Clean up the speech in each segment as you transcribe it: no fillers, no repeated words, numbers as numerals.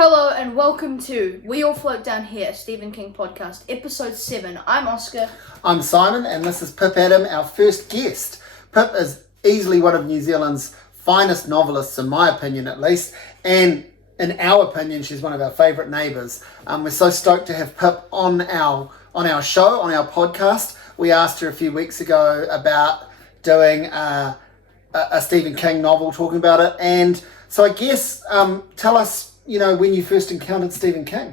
Hello and welcome to We All Float Down Here, Stephen King Podcast, Episode 7. I'm Oscar. I'm Simon, and this is Pip Adam, our first guest. Pip is easily one of New Zealand's finest novelists, in my opinion at least, and in our opinion, she's one of our favourite neighbours. We're so stoked to have Pip on our show, on our podcast. We asked her a few weeks ago about doing a Stephen King novel, talking about it, and so I guess tell us, when you first encountered Stephen King.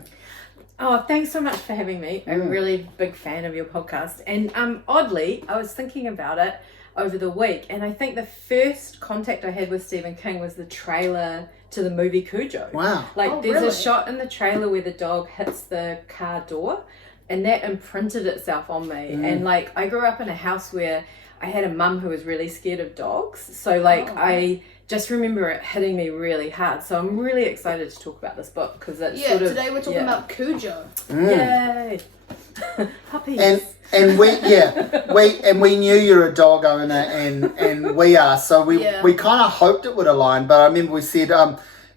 Oh, thanks so much for having me. I'm a really big fan of your podcast. And oddly, I was thinking about it over the week, and I think the first contact I had with Stephen King was the trailer to the movie Cujo. Wow. There's a shot in the trailer where the dog hits the car door, and that imprinted itself on me. And I grew up in a house where I had a mum who was really scared of dogs. So I just remember it hitting me really hard. So I'm really excited to talk about this book because it's today we're talking about Cujo. Yay! Puppies. And we knew you're a dog owner and we are. So we kind of hoped it would align, but I remember we said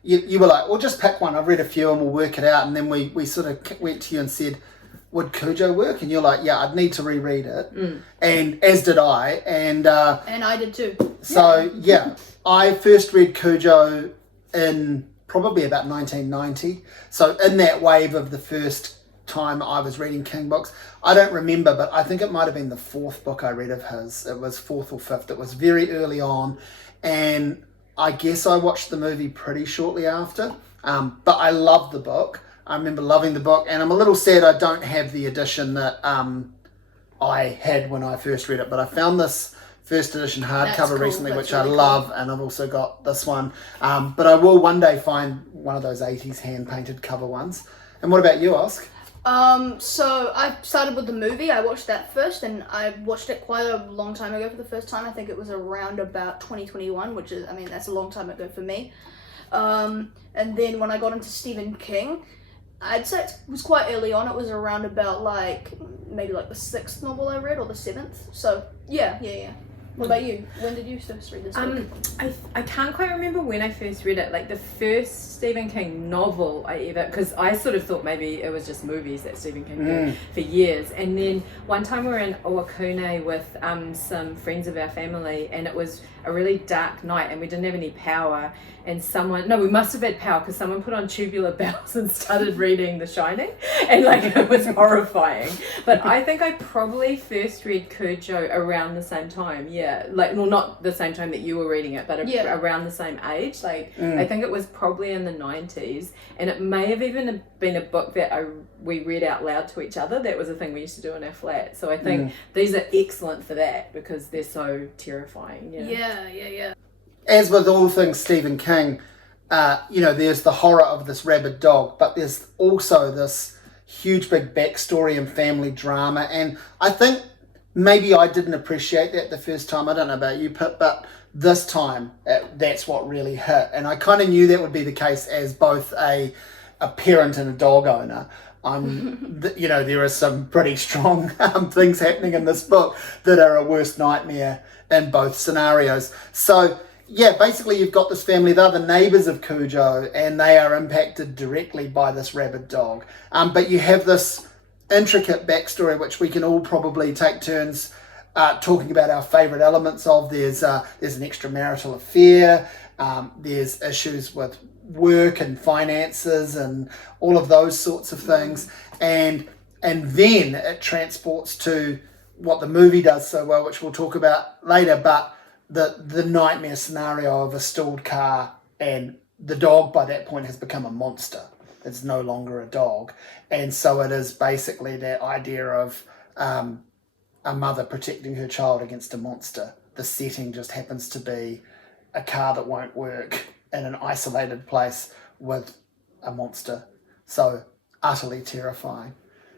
you were like, well, just pick one. I've read a few and we'll work it out. And then we sort of went to you and said, would Cujo work? And you're like, yeah, I'd need to reread it. And as did I. And I did too. So I first read Cujo in probably about 1990. So in that wave of the first time I was reading King books, I don't remember, but I think it might have been the fourth book I read of his. It was fourth or fifth. It was very early on. And I guess I watched the movie pretty shortly after. But I loved the book. I remember loving the book, and I'm a little sad I don't have the edition that I had when I first read it, but I found this first edition hardcover recently, which I love, and I've also got this one. But I will one day find one of those 80s hand-painted cover ones. And what about you, Osk? So I started with the movie. I watched that first, and I watched it quite a long time ago for the first time. I think it was around about 2021, which is, that's a long time ago for me. And then when I got into Stephen King, I'd say it was quite early on. It was around about maybe the 6th novel I read or the 7th. So yeah. What about you? When did you first read this book? I can't quite remember when I first read it. The first Stephen King novel because I sort of thought maybe it was just movies that Stephen King did for years. And then one time we were in Owakune with some friends of our family, and it was a really dark night and we didn't have any power, and we must have had power because someone put on Tubular Bells and started reading The Shining, and it was horrifying. But I think I probably first read Cujo around the same time, not the same time that you were reading it, but around the same age. I think it was probably in the 90s, and it may have even been a book that we read out loud to each other. That was a thing we used to do in our flat. So I think these are excellent for that because they're so terrifying. Yeah. As with all things Stephen King, there's the horror of this rabid dog, but there's also this huge big backstory and family drama. And I think maybe I didn't appreciate that the first time. I don't know about you, Pip, but this time that's what really hit. And I kind of knew that would be the case as both a parent and a dog owner. There are some pretty strong things happening in this book that are a worst nightmare in both scenarios. So basically you've got this family, they're the neighbours of Cujo, and they are impacted directly by this rabid dog. But you have this intricate backstory, which we can all probably take turns talking about our favourite elements of. There's an extramarital affair, there's issues with work and finances and all of those sorts of things. And then it transports to what the movie does so well, which we'll talk about later, but the nightmare scenario of a stalled car, and the dog by that point has become a monster. It's no longer a dog. And so it is basically that idea of a mother protecting her child against a monster. The setting just happens to be a car that won't work in an isolated place with a monster. So utterly terrifying.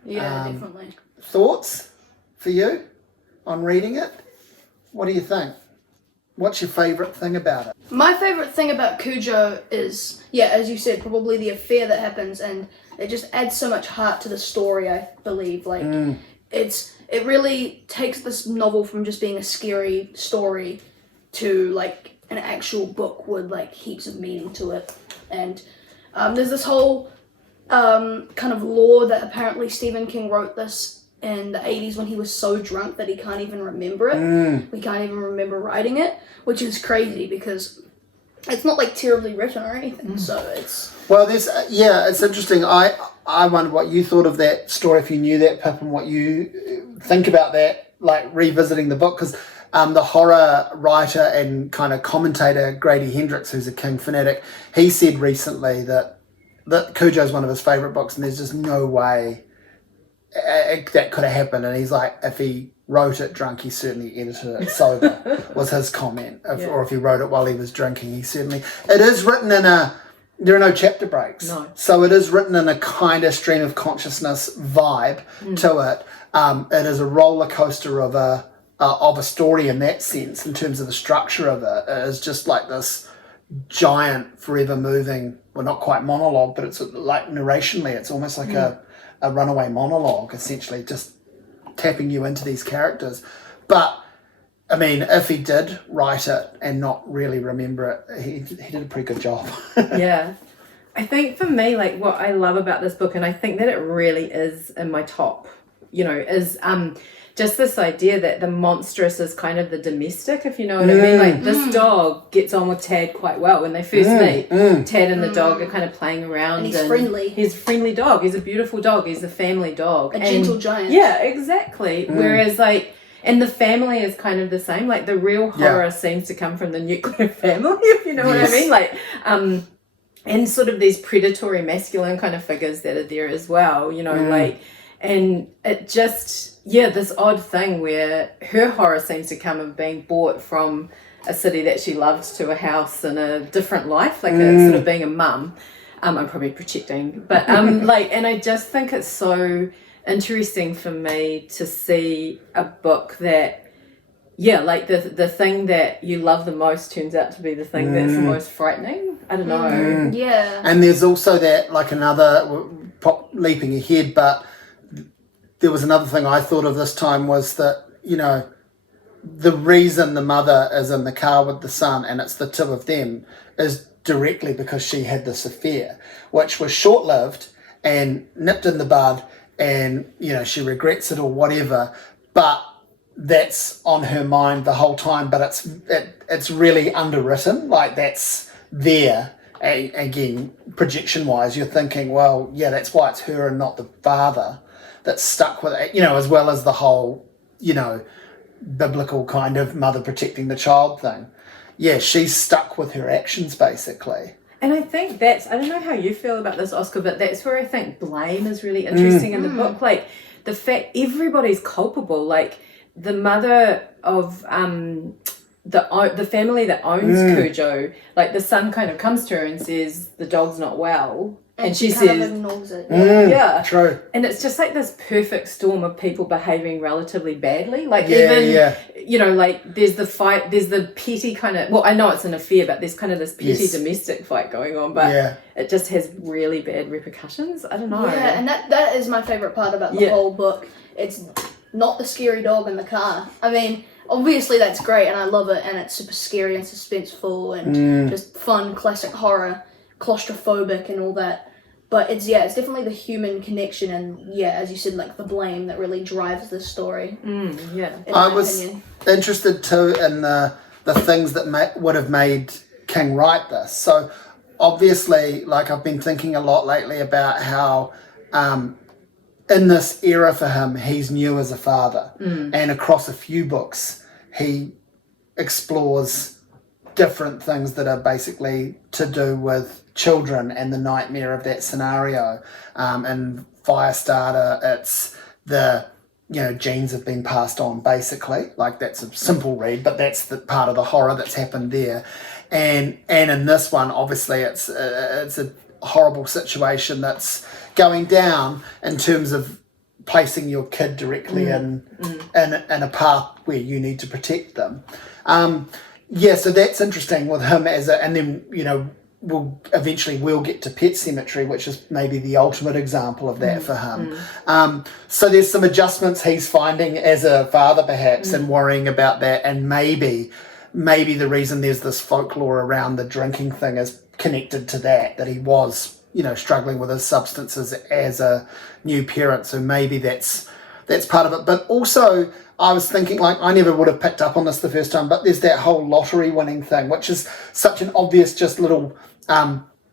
Yeah, definitely. Thoughts for you on reading it? What do you think? What's your favourite thing about it? My favourite thing about Cujo is, as you said, probably the affair that happens, and it just adds so much heart to the story, I believe. It really takes this novel from just being a scary story to an actual book with heaps of meaning to it. And There's this whole kind of lore that apparently Stephen King wrote this in the 80s when he was so drunk that he can't even remember it. We can't even remember writing it, which is crazy because it's not like terribly written or anything. So it's... Well, there's it's interesting. I wonder what you thought of that story, if you knew that, Pip, and what you think about that, like revisiting the book, because the horror writer and kind of commentator Grady Hendrix, who's a King fanatic, he said recently that Cujo is one of his favourite books, and there's just no way that could have happened. And he's like, if he wrote it drunk, he certainly edited it sober, was his comment. Or if he wrote it while he was drinking, he certainly... It is written in there are no chapter breaks. No. So it is written in a kind of stream of consciousness vibe to it. It is a roller coaster of a story in that sense, in terms of the structure of it. It is just like this giant, forever moving, well, not quite monologue, but it's like narrationally, it's almost like a runaway monologue, essentially, just tapping you into these characters. But I mean, if he did write it and not really remember it, he did a pretty good job. Yeah. I think for me, like, what I love about this book, and I think that it really is in my top, is just this idea that the monstrous is kind of the domestic, if you know what I mean. Like, this dog gets on with Tad quite well when they first meet. Tad and the dog are kind of playing around. And he's friendly. He's a friendly dog. He's a beautiful dog. He's a family dog. A gentle giant. Yeah, exactly. Whereas, like, and the family is kind of the same. Like, the real horror seems to come from the nuclear family, if you know what I mean. Like, and sort of these predatory masculine kind of figures that are there as well, like, and it just, this odd thing where her horror seems to come of being brought from a city that she loved to a house in a different life, like a sort of being a mum. I'm probably projecting, but like, and I just think it's so interesting for me to see a book that like the thing that you love the most turns out to be the thing that's the most frightening. I don't know. Yeah. And there's also that, like, another, leaping ahead, but there was another thing I thought of this time was that, the reason the mother is in the car with the son and it's the two of them is directly because she had this affair, which was short-lived and nipped in the bud, and she regrets it or whatever, but that's on her mind the whole time. But it's really underwritten, like, that's there. Again, projection wise, you're thinking, well, that's why it's her and not the father that's stuck with it, as well as the whole biblical kind of mother protecting the child thing. She's stuck with her actions, basically. And I think I don't know how you feel about this, Oscar, but that's where I think blame is really interesting in the book. Like, the fact everybody's culpable. Like, the mother of the family that owns Cujo, like, the son kind of comes to her and says the dog's not well. And she kind says, of ignores it. True. And it's just like this perfect storm of people behaving relatively badly. Like, like, there's the fight, there's the petty kind of, well, I know it's an affair, but there's kind of this petty domestic fight going on, but it just has really bad repercussions. I don't know. Yeah, and that is my favourite part about the whole book. It's not the scary dog in the car. I mean, obviously that's great and I love it, and it's super scary and suspenseful and just fun, classic horror, claustrophobic and all that. But it's definitely the human connection and, as you said, like, the blame that really drives this story. I was interested too in the things that would have made King write this. So obviously, like, I've been thinking a lot lately about how in this era for him, he's new as a father. And across a few books, he explores different things that are basically to do with children and the nightmare of that scenario. And Firestarter, it's the genes have been passed on, basically. Like, that's a simple read, but that's the part of the horror that's happened there. And in this one, obviously, it's a horrible situation that's going down in terms of placing your kid directly in a path where you need to protect them. So that's interesting with him and then, we'll get to Pet Sematary, which is maybe the ultimate example of that for him. So there's some adjustments he's finding as a father, perhaps, and worrying about that, and maybe the reason there's this folklore around the drinking thing is connected to that he was struggling with his substances as a new parent. So maybe that's part of it. But also, I was thinking, like, I never would have picked up on this the first time, but there's that whole lottery winning thing, which is such an obvious, just little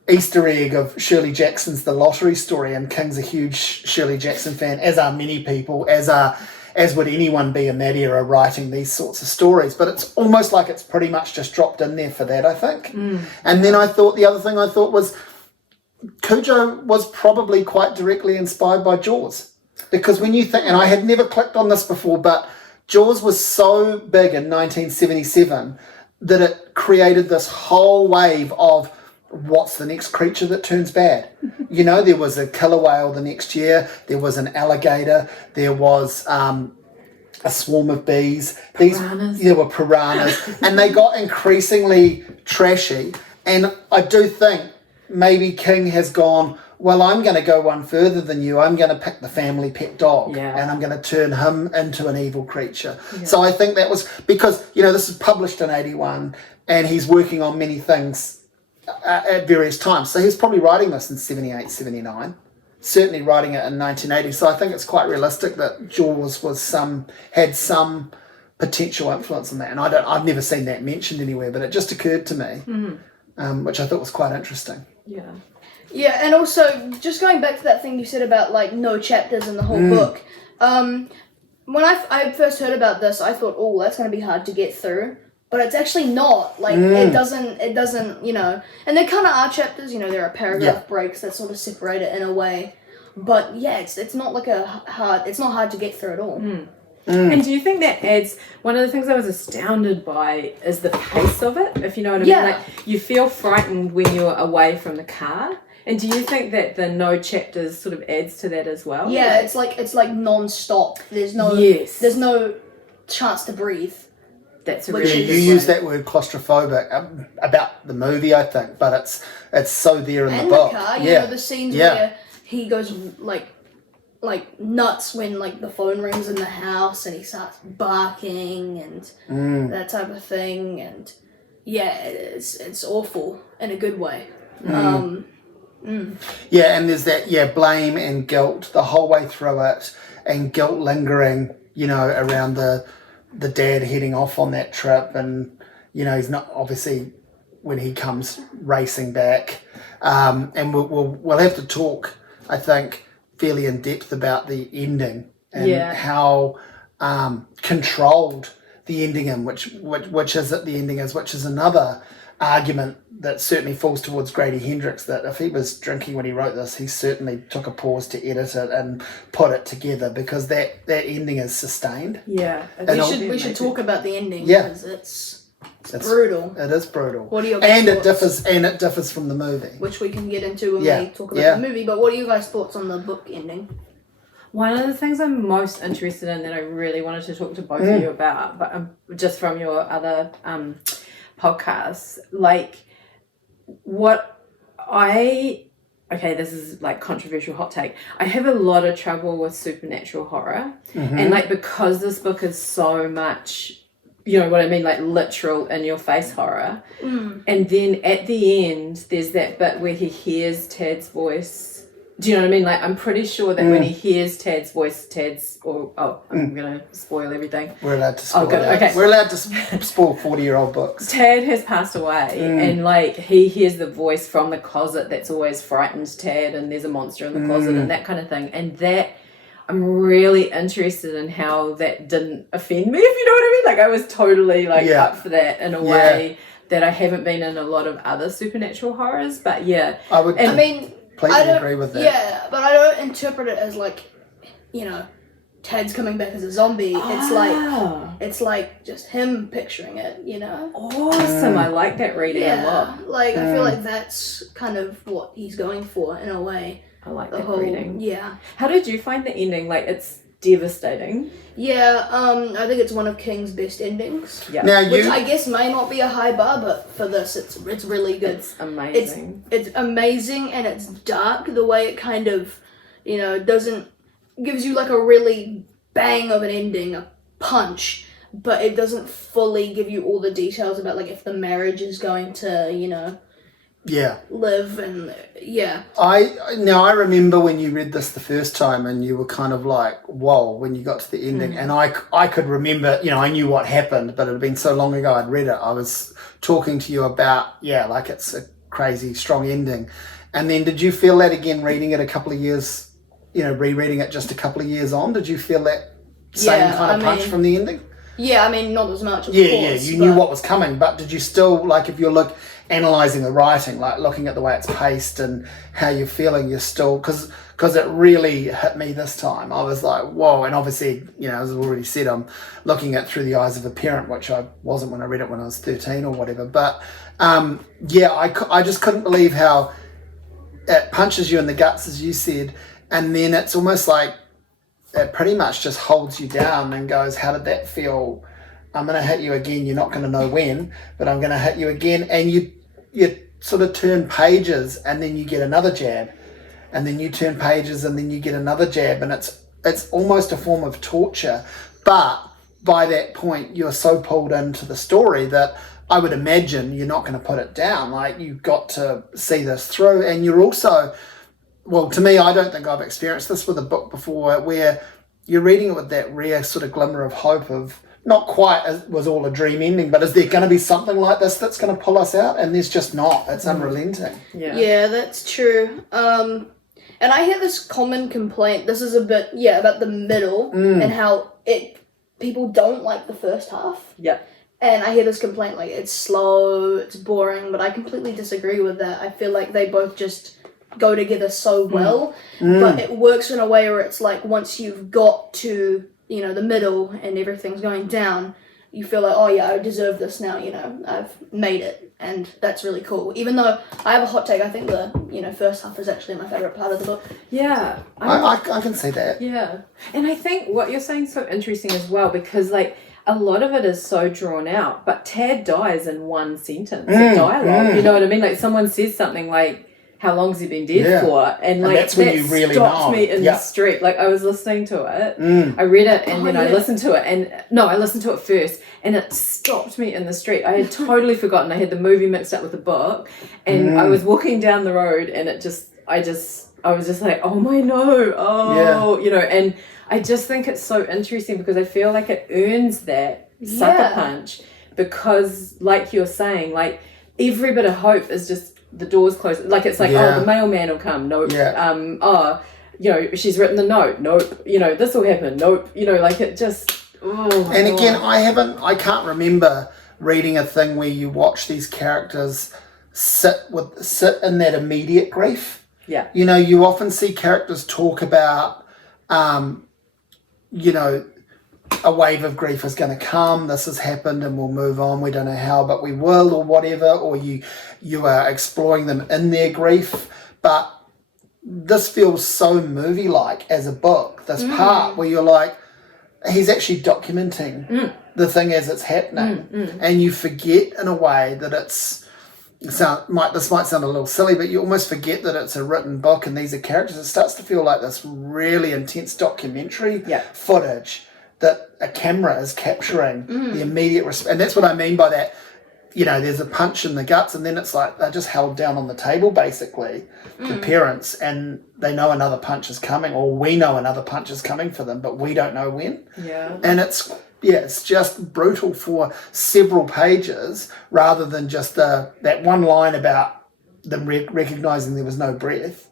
Easter egg of Shirley Jackson's The Lottery Story, and King's a huge Shirley Jackson fan, as are many people, as would anyone be in that era writing these sorts of stories. But it's almost like it's pretty much just dropped in there for that, I think. And then the other thing I thought was Cujo was probably quite directly inspired by Jaws. Because when you think, and I had never clicked on this before, but Jaws was so big in 1977 that it created this whole wave of what's the next creature that turns bad. There was a killer whale the next year, there was an alligator, there was a swarm of bees. There were piranhas, and they got increasingly trashy. And I do think maybe King has gone, well, I'm going to go one further than you. I'm going to pick the family pet dog, and I'm going to turn him into an evil creature. So I think that was because, this was published in 81, and he's working on many things at various times. So he was probably writing this in 78, 79, certainly writing it in 1980. So I think it's quite realistic that Jaws had some potential influence on that. And I've never seen that mentioned anywhere, but it just occurred to me, which I thought was quite interesting. Yeah. Yeah, and also, just going back to that thing you said about, like, no chapters in the whole book, when I first heard about this, I thought, oh, that's going to be hard to get through. But it's actually not. Like, it doesn't, and there kind of are chapters, there are paragraph breaks that sort of separate it in a way. But, yeah, it's not like it's not hard to get through at all. And do you think that adds, one of the things I was astounded by is the pace of it, if you know what I mean? Like, you feel frightened when you're away from the car. And do you think that the no chapters sort of adds to that as well? Yeah, it's like non-stop. There's no chance to breathe. That's you use that word claustrophobic about the movie, I think, but it's so there in the book. The car, the scenes where he goes like nuts when like the phone rings in the house and he starts barking and that type of thing, and it's awful in a good way. Yeah, and there's that blame and guilt the whole way through it, and guilt lingering, around the dad heading off on that trip, and he's not obviously when he comes racing back, and we'll have to talk, I think, fairly in depth about the ending and how controlled the ending which is another argument that certainly falls towards Grady Hendrix, that if he was drinking when he wrote this, he certainly took a pause to edit it and put it together, because that ending is sustained. Yeah. We should talk about the ending, because it's brutal. It is brutal. What are your guys' thoughts? It differs from the movie, which we can get into when we talk about the movie. But what are you guys' thoughts on the book ending? One of the things I'm most interested in that I really wanted to talk to both of you about, but just from your other podcasts, like this is like controversial hot take. I have a lot of trouble with supernatural horror, and like because this book is so much, you know what I mean, like literal in your face horror, and then at the end there's that bit where he hears Tad's voice. Do you know what I mean? Like, I'm pretty sure that when he hears Tad's voice, I'm going to spoil everything. We're allowed to spoil Okay. We're allowed to spoil 40-year-old books. Tad has passed away, and, like, he hears the voice from the closet that's always frightened Tad, and there's a monster in the closet and that kind of thing. And that, I'm really interested in how that didn't offend me, if you know what I mean? Like, I was totally, like, up for that in a way that I haven't been in a lot of other supernatural horrors. But, I mean... Completely agree with that. Yeah, but I don't interpret it as like, Ted's coming back as a zombie. It's like just him picturing it, Awesome. I like that reading a lot. Like I feel like that's kind of what he's going for in a way. I like that reading. Yeah. How did you find the ending? Like, it's devastating. Yeah, I think it's one of King's best endings. Yeah. Now which I guess may not be a high bar, but for this, it's really good. It's amazing. It's amazing, and it's dark. The way it kind of, gives you like a really bang of an ending, a punch, but it doesn't fully give you all the details about like if the marriage is going to, live, and I remember when you read this the first time and you were kind of like, whoa, when you got to the ending. And I could remember, I knew what happened, but it had been so long ago I'd read it. I was talking to you about, like it's a crazy strong ending. And then did you feel that again reading it a couple of years, rereading it just a couple of years on? Did you feel that same kind of punch from the ending? Yeah, I mean, not as much, of course. Yeah, you knew what was coming, but did you still, like, if you're analysing the writing, like looking at the way it's paced and how you're feeling, you're still, because it really hit me this time. I was like, whoa, and obviously, as I've already said, I'm looking at it through the eyes of a parent, which I wasn't when I read it when I was 13 or whatever, but I just couldn't believe how it punches you in the guts, as you said, and then it's almost like it pretty much just holds you down and goes, how did that feel? I'm going to hit you again. You're not going to know when, but I'm going to hit you again. And you sort of turn pages and then you get another jab. And then you turn pages and then you get another jab. And it's almost a form of torture. But by that point, you're so pulled into the story that I would imagine you're not going to put it down. Like, you've got to see this through. And you're also... Well, to me, I don't think I've experienced this with a book before, where you're reading it with that rare sort of glimmer of hope of, not quite as was all a dream ending, but is there going to be something like this that's going to pull us out? And there's just not. It's unrelenting. Yeah, that's true. And I hear this common complaint. This is a bit, about the middle and how people don't like the first half. Yeah. And I hear this complaint, like, it's slow, it's boring, but I completely disagree with that. I feel like they both just go together so well, but it works in a way where it's like once you've got to the middle and everything's going down, you feel like, oh yeah, I deserve this now, I've made it, and that's really cool. Even though I have a hot take, I think the first half is actually my favourite part of the book. Yeah, I can see that. Yeah, and I think what you're saying is so interesting as well, because like a lot of it is so drawn out, but Tad dies in one sentence of dialogue. You know what I mean? Like, someone says something like, how long's he been dead for? And like, that's when you really stopped me in the street. Like, I was listening to it, I read it, and then I listened to it, and I listened to it first, and it stopped me in the street. I had totally forgotten. I had the movie mixed up with the book, and I was walking down the road, and I was just like, oh my no, and I just think it's so interesting because I feel like it earns that sucker punch, because like you're saying, like, every bit of hope is just, the door's closed. Like, it's like, oh, the mailman will come. Nope. Yeah. She's written the note. Nope. This will happen. Nope. Like, it just... Oh, and again, I can't remember reading a thing where you watch these characters sit in that immediate grief. Yeah. You often see characters talk about, a wave of grief is going to come, this has happened and we'll move on, we don't know how, but we will, or whatever, or you are exploring them in their grief. But this feels so movie-like as a book, this part where you're like, he's actually documenting the thing as it's happening, and you forget in a way that this might sound a little silly, but you almost forget that it's a written book and these are characters. It starts to feel like this really intense documentary footage that a camera is capturing the immediate response. And that's what I mean by that. There's a punch in the guts, and then it's like they're just held down on the table, basically, the parents, and they know another punch is coming, or we know another punch is coming for them, but we don't know when. Yeah. And it's just brutal for several pages, rather than just that one line about them recognizing there was no breath.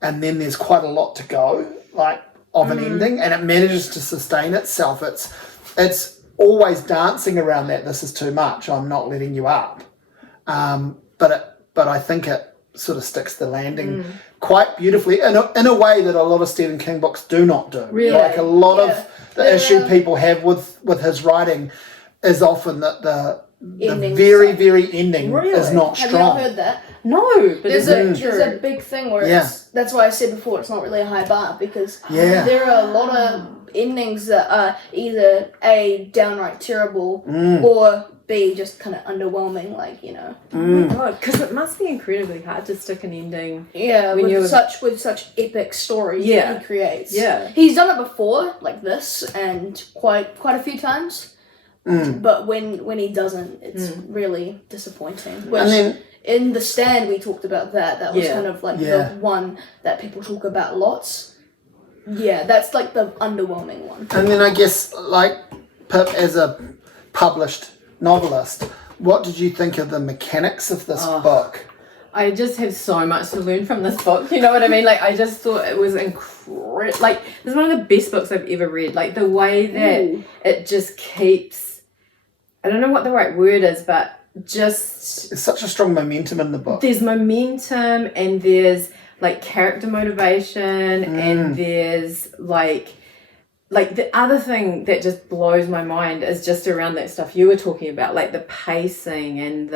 And then there's quite a lot to go, like, of an ending, and it manages to sustain itself. It's always dancing around that. This is too much. I'm not letting you up. But I think it sort of sticks the landing quite beautifully in a way that a lot of Stephen King books do not do. Really? Like, a lot of the issue people have with his writing is often that the very, very ending is not strong. Have you not heard that? No, but there's a big thing where that's why I said before it's not really a high bar, because there are a lot of endings that are either A, downright terrible, or B, just kind of underwhelming, like, Oh my god, because it must be incredibly hard to stick an ending. Yeah, with such epic stories that he creates. Yeah. He's done it before, like this, and quite a few times. But when he doesn't, it's really disappointing. Which in The Stand we talked about that. That was kind of like Yeah. the one that people talk about lots. Yeah, that's like the underwhelming one. And then I guess, like, Pip, as a published novelist, what did you think of the mechanics of this book? I just have so much to learn from this book. You know what I mean? Like, I just thought it was incredible. Like, this is one of the best books I've ever read. Like, the way that it just keeps, I don't know what the right word is, but just... There's such a strong momentum in the book. There's momentum, and there's, like, character motivation, and there's, like the other thing that just blows my mind is just around that stuff you were talking about, like the pacing and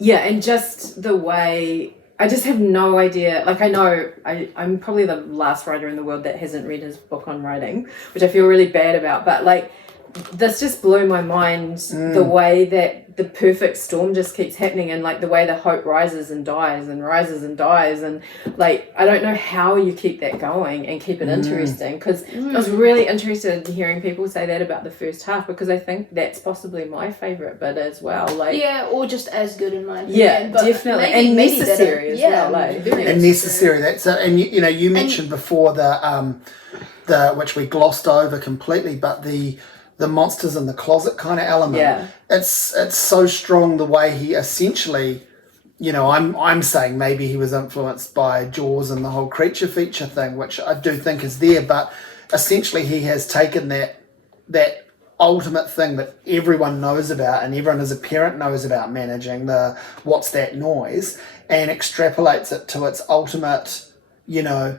and just the way, I just have no idea. Like, I know I'm probably the last writer in the world that hasn't read his book on writing, which I feel really bad about, but like, this just blew my mind, the way that the perfect storm just keeps happening, and like the way the hope rises and dies and rises and dies, and like, I don't know how you keep that going and keep it interesting, because I was really interested in hearing people say that about the first half, because I think that's possibly my favourite bit as well. Like, yeah, or just as good in my opinion. yeah, but definitely, maybe and necessary as well. Like, very And necessary. That's it. And you know, you mentioned before the which we glossed over completely, but the monsters in the closet kind of element. Yeah. It's so strong, the way he essentially, you know, I'm saying maybe he was influenced by Jaws and the whole creature feature thing, which I do think is there, but essentially he has taken that ultimate thing that everyone knows about, and everyone as a parent knows about managing, the what's that noise, and extrapolates it to its ultimate, you know,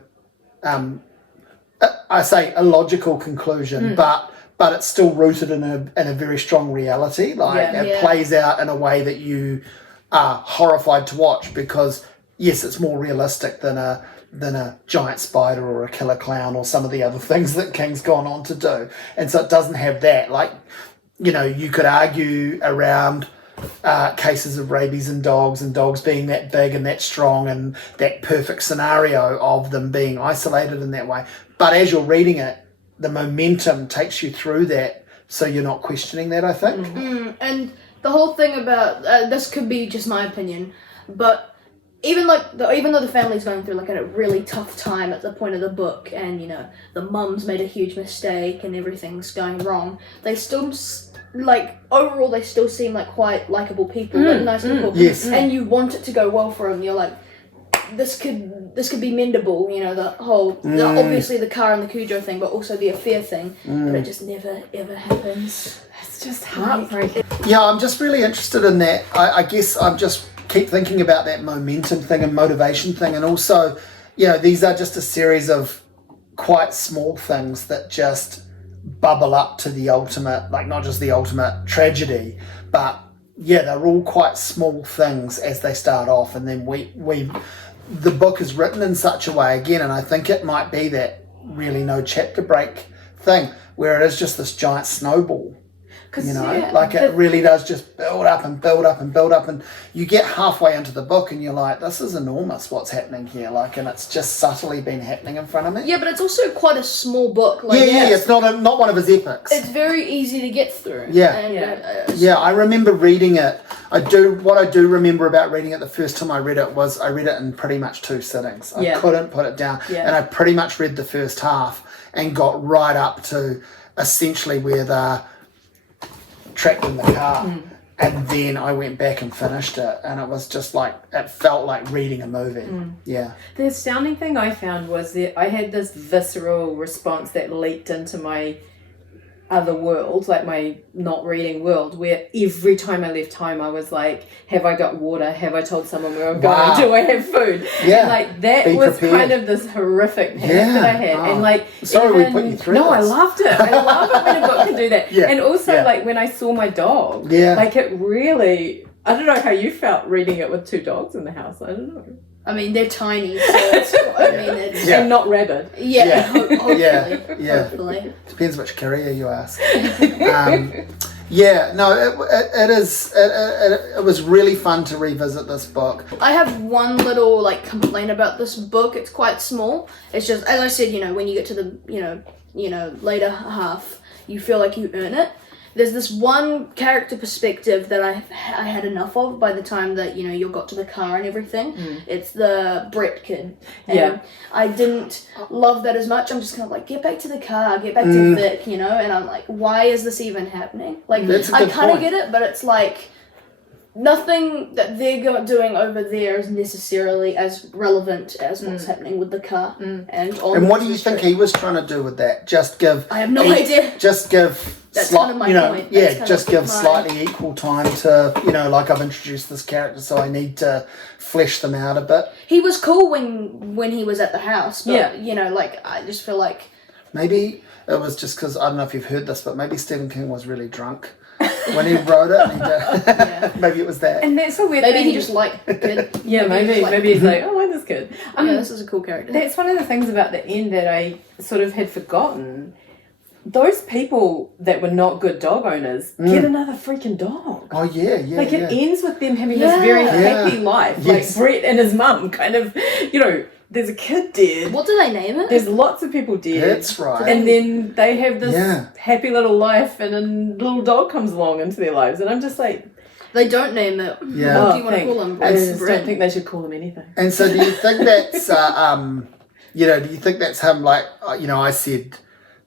I say a logical conclusion, but it's still rooted in a very strong reality. Like, it plays out in a way that you are horrified to watch, because yes, it's more realistic than a giant spider or a killer clown or some of the other things that King's gone on to do. And so it doesn't have that. Like, you know, you could argue around cases of rabies and dogs being that big and that strong, and that perfect scenario of them being isolated in that way. But as you're reading it, the momentum takes you through that, so you're not questioning that, I think. And the whole thing about this could be just my opinion, but even though the family's going through like a really tough time at the point of the book, and you know the mum's made a huge mistake and everything's going wrong, they still like overall they still seem like quite likable people, like nice people. Yes. And you want it to go well for them. You're like, this could be mendable, you know, the whole obviously the car and the Cujo thing, but also the affair thing, but it just never ever happens. it's just heartbreaking. Yeah, I'm just really interested in that. I guess I'm just keep thinking about that momentum thing and motivation thing, and also, you know, these are just a series of quite small things that just bubble up to the ultimate, like not just the ultimate tragedy, but yeah, they're all quite small things as they start off, and then the book is written in such a way again, and I think it might be that really no chapter break thing, where it is just this giant snowball. You know, it really does just build up and build up and build up, and you get halfway into the book and you're like, this is enormous what's happening here, like, and it's just subtly been happening in front of me. Yeah, but it's also quite a small book. Like, it's not one of his epics. It's very easy to get through. I remember reading it. What I do remember about reading it the first time I read it was I read it in pretty much 2 sittings. I couldn't put it down, and I pretty much read the first half and got right up to essentially where they're trapped in the car, and then I went back and finished it, and it was just like, it felt like reading a movie. The astounding thing I found was that I had this visceral response that leaked into my other world, like my not reading world, where every time I left home I was like, have I got water, have I told someone where I'm going, do I have food, and like that was prepared. Kind of this horrific panic that I had, and like, sorry we put you through this. I loved it. I love it when a book can do that. And also like when I saw my dog, like it really, I don't know how you felt reading it with 2 dogs in the house. I don't know. I mean, they're tiny, so it's, it's and not rabid. Hopefully. Depends which carrier you ask. It is. It was really fun to revisit this book. I have one little like complaint about this book. It's quite small. It's just, as I said, you know, when you get to the you know later half, you feel like you earn it. there's this one character perspective that I had enough of by the time that, you know, you got to the car and everything. It's the Brett kid. And I didn't love that as much. I'm just kind of like, get back to the car, get back to Vic, you know? And I'm like, why is this even happening? Like, I kind of get it, but it's like, nothing that they're doing over there is necessarily as relevant as what's happening with the car. And what do you think he was trying to do with that? Just give... I have no idea. Just give... That's kind of my point. Yeah, just give slightly equal time to, you know, like I've introduced this character, so I need to flesh them out a bit. He was cool when he was at the house, but, you know, like, I just feel like... Maybe it was just because, I don't know if you've heard this, but maybe Stephen King was really drunk when he wrote it. Maybe it was that. And that's a weird thing. Maybe he just liked the kid. Maybe he's like, oh, I like this kid. This is a cool character. That's one of the things about the end that I sort of had forgotten. Those people that were not good dog owners get another freaking dog. Oh, yeah. Like, it ends with them having this very happy life. Yes. Like, Brett and his mum kind of, you know, there's a kid dead. What do they name it? There's lots of people dead. That's right. And then they have this happy little life, and a little dog comes along into their lives. And I'm just like... They don't name it. Yeah. What do you want to call them? I just don't think they should call them anything. And so do you think that's, you know, do you think that's him, like, you know, I said...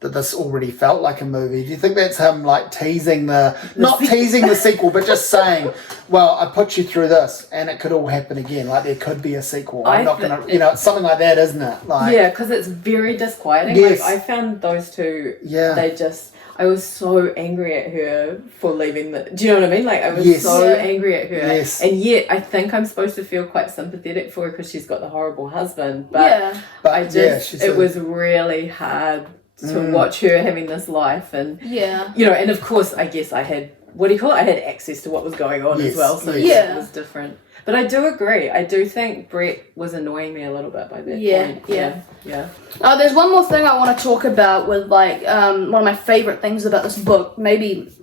that this already felt like a movie. Do you think that's him, like, teasing not teasing the sequel, but just saying, well, I put you through this and it could all happen again, like there could be a sequel. I'm not going to, you know, it's something like that, isn't it? Like, yeah, because it's very disquieting. Yes. Like, I found those two, I was so angry at her for leaving do you know what I mean? Like, I was so angry at her. Yes. And yet, I think I'm supposed to feel quite sympathetic for her because she's got the horrible husband. But I just, it was really hard to watch her having this life, and you know, and of course I guess I had I had access to what was going on as well, so it was different. But I do agree, I do think Brett was annoying me a little bit by that point. There's one more thing I want to talk about with, like, one of my favourite things about this book,